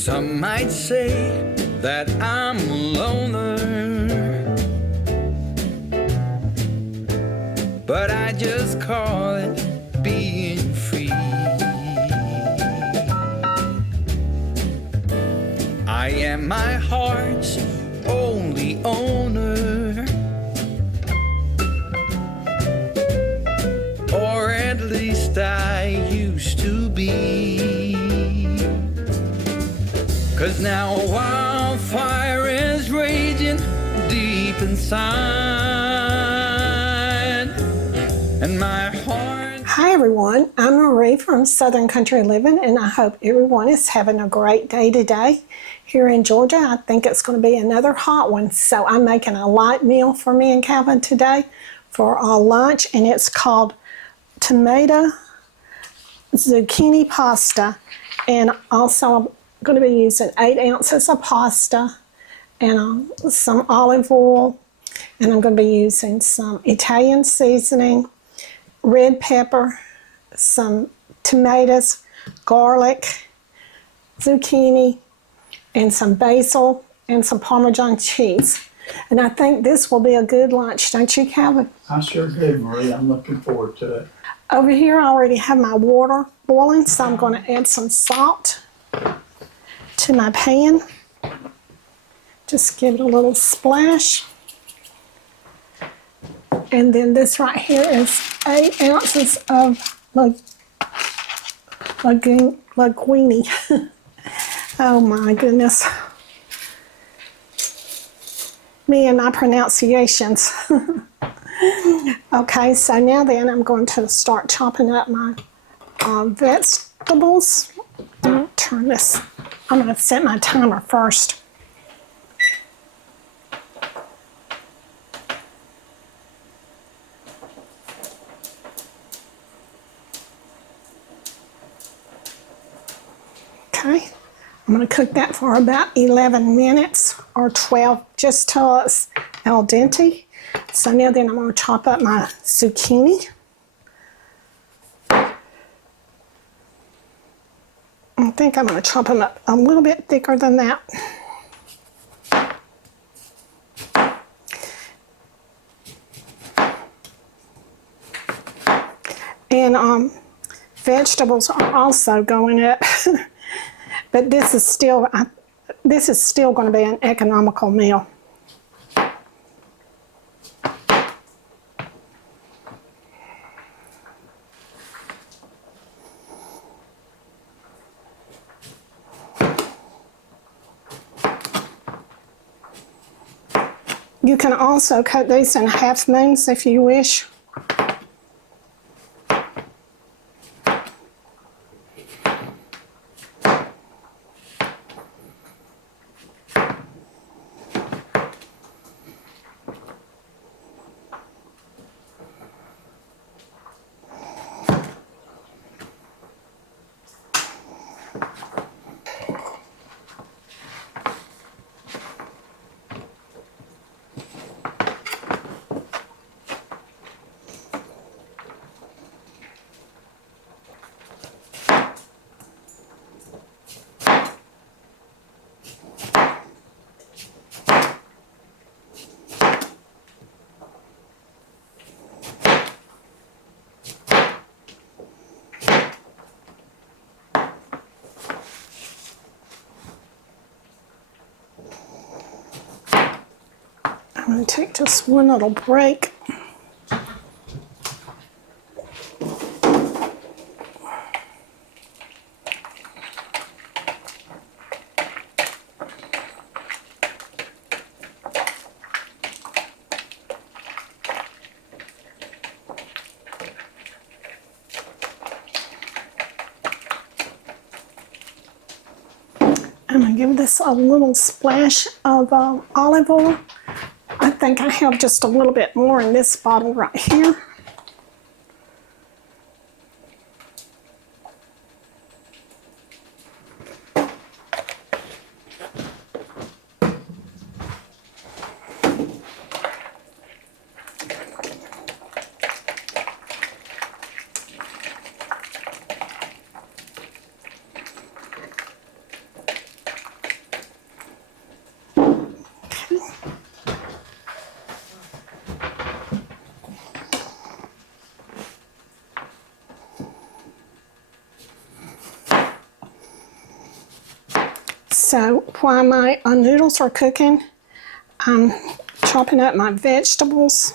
Some might say that I'm a loner, but I just call it being free. I am my heart's only owner, or at least I used to be. 'Cause now a wildfire is raging deep inside, and my heart... Hi everyone, I'm Marie from Southern Country Living, and I hope everyone is having a great day today. Here in Georgia, I think it's going to be another hot one, so I'm making a light meal for me and Calvin today for our lunch, and it's called tomato zucchini pasta. And also I'm going to be using 8 ounces of pasta and some olive oil, and I'm going to be using some Italian seasoning, red pepper, some tomatoes, garlic, zucchini, and some basil, and some Parmesan cheese. And I think this will be a good lunch, don't you, Calvin? I sure do, Marie. I'm looking forward to it. Over here I already have my water boiling, so I'm going to add some salt to my pan. Just give it a little splash. And then this right here is 8 ounces of linguine. Oh my goodness. Me and my pronunciations. Okay, so now then I'm going to start chopping up my vegetables. Turn this. I'm going to set my timer first. Okay, I'm going to cook that for about 11 minutes or 12, just till it's al dente. So now then I'm going to chop up my zucchini. I think I'm going to chop them up a little bit thicker than that. And vegetables are also going up. But this is still going to be an economical meal. You can also cut these in half moons if you wish. I'm going to take just one little break. I'm going to give this a little splash of olive oil. I think I have just a little bit more in this bottle right here. So while my noodles are cooking, I'm chopping up my vegetables.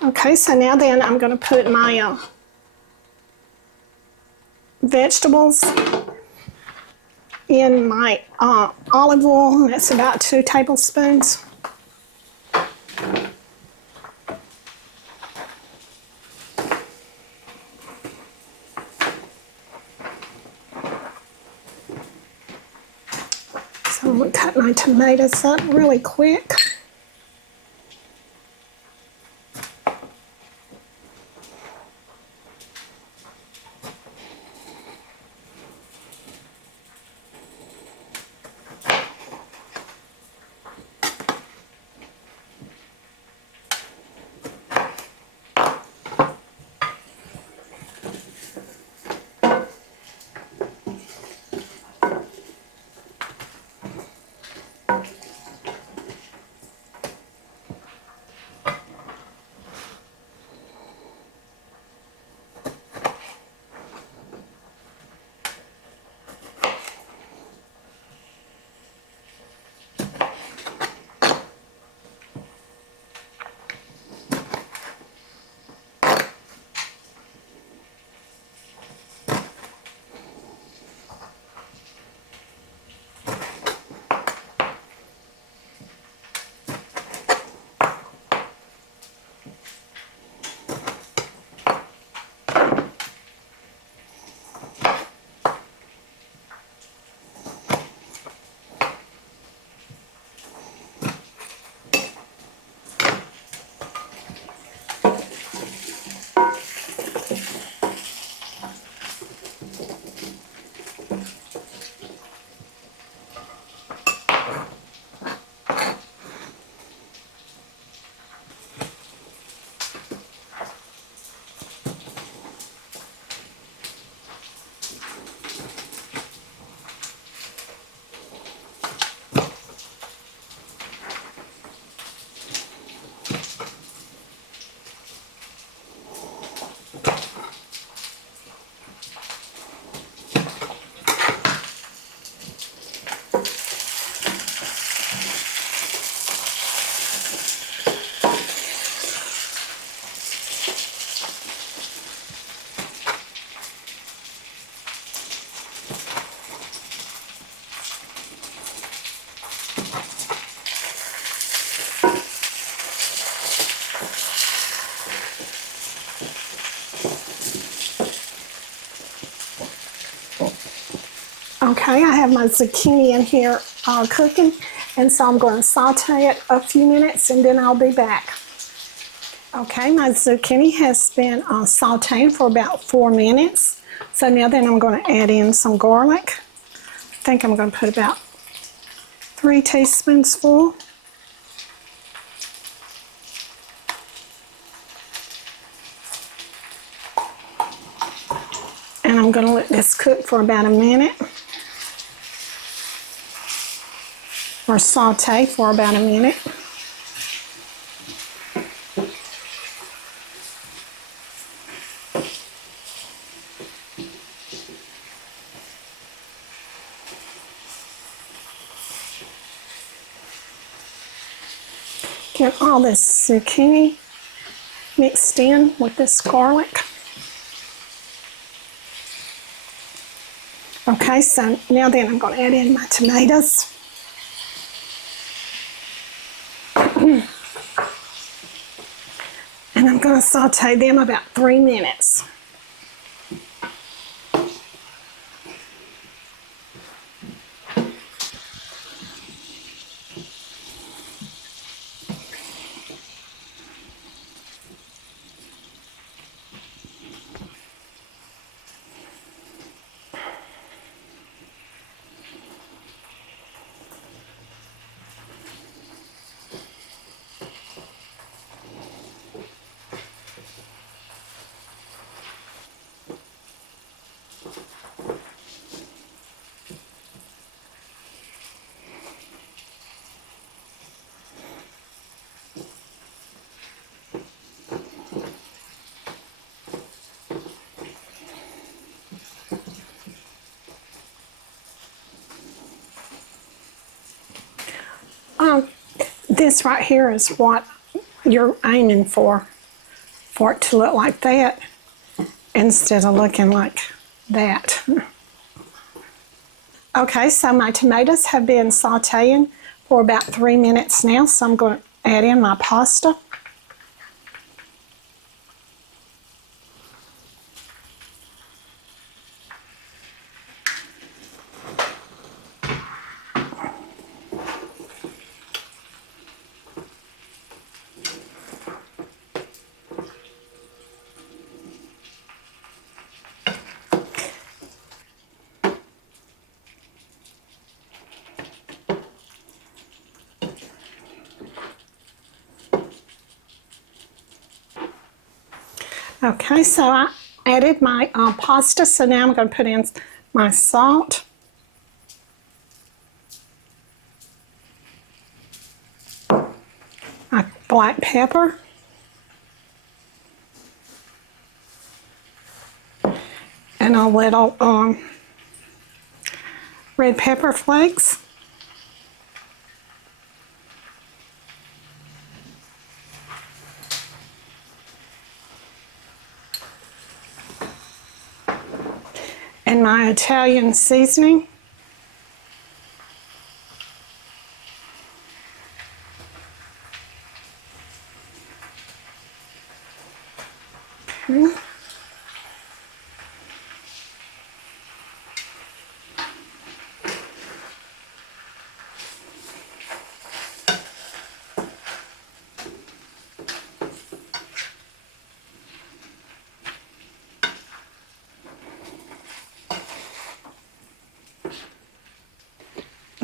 Okay, so now then I'm going to put my vegetables in my olive oil. That's about 2 tablespoons. So I'm going to cut my tomatoes up really quick. Okay, I have my zucchini in here cooking, and so I'm going to saute it a few minutes and then I'll be back. Okay, my zucchini has been sauteing for about 4 minutes. So now then I'm going to add in some garlic. I think I'm going to put about 3 teaspoons full. And I'm going to let this cook for about a minute. Or saute for about a minute. Get all this zucchini mixed in with this garlic. Okay, so now then I'm going to add in my tomatoes. And I'm going to saute them about 3 minutes. this right here is what you're aiming for it to look like that instead of looking like that. Okay, so my tomatoes have been sauteing for about 3 minutes now, so I'm going to add in my pasta. Okay, so I added my pasta, so now I'm going to put in my salt. My black pepper. And a little red pepper flakes. And my Italian seasoning. Okay.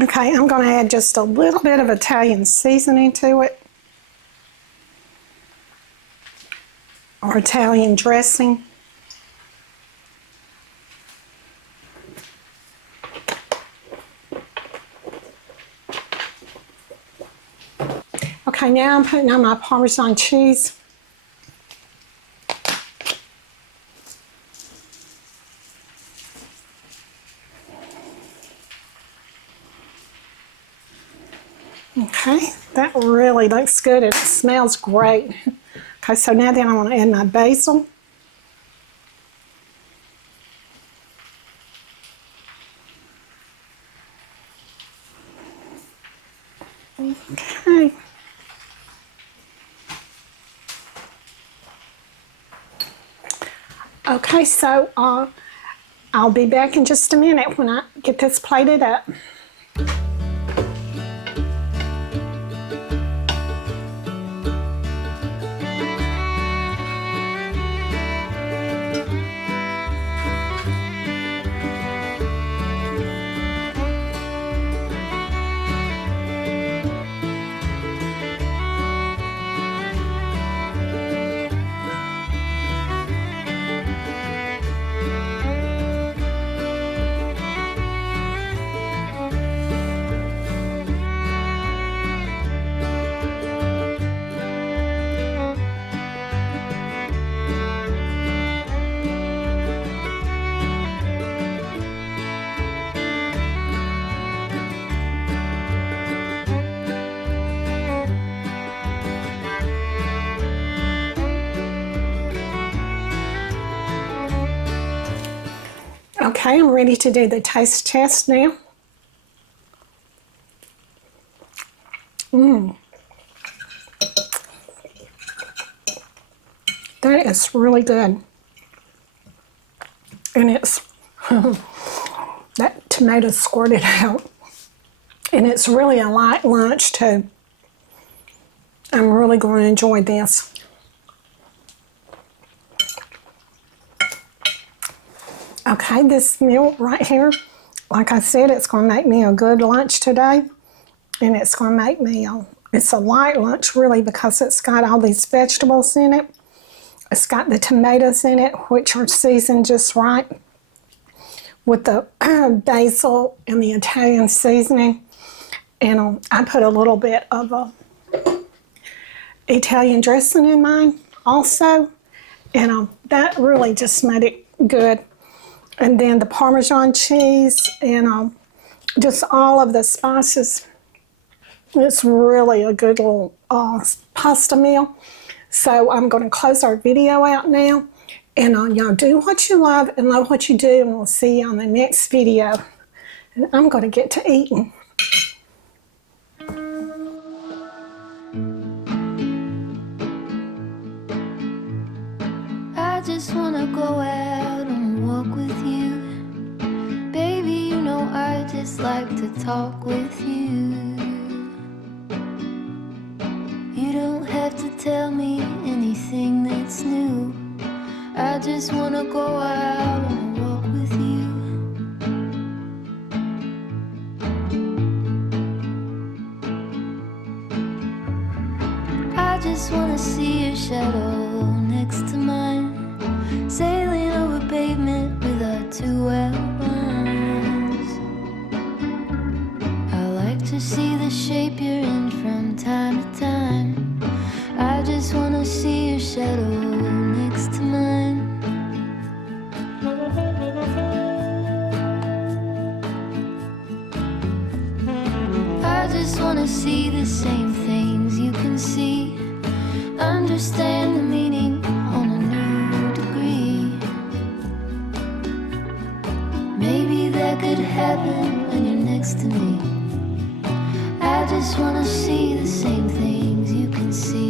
Okay, I'm going to add just a little bit of Italian seasoning to it, or Italian dressing. Okay, now I'm putting on my Parmesan cheese. Okay, that really looks good. It smells great. Okay, so now then I want to add my basil. Okay. Okay, so I'll be back in just a minute when I get this plated up. Okay, I'm ready to do the taste test now. That is really good. And it's, that tomato squirted out. And it's really a light lunch too. I'm really going to enjoy this. Okay, this meal right here, like I said, it's going to make me a good lunch today. And it's going to make me, it's a light lunch really because it's got all these vegetables in it. It's got the tomatoes in it, which are seasoned just right with the basil and the Italian seasoning. And I put a little bit of Italian dressing in mine also. And that really just made it good. And then the Parmesan cheese and just all of the spices It's really a good little pasta meal. So I'm going to close our video out now. And y'all do what you love and love what you do. And we'll see you on the next video. And I'm going to get to eating. I just want to go out and walk with you. Baby, you know I just like to talk with you. You don't have to tell me anything that's new. I just want to go out and walk with you. I just want to see your shadow next to mine, sailing over pavement with our two outlines. I like to see the shape you're in from time to time. I just want to see your shadow next to mine. I just want to see the same things you can see, understand the meaning on a new degree. Maybe that could happen when you're next to me. I just want to see the same things you can see.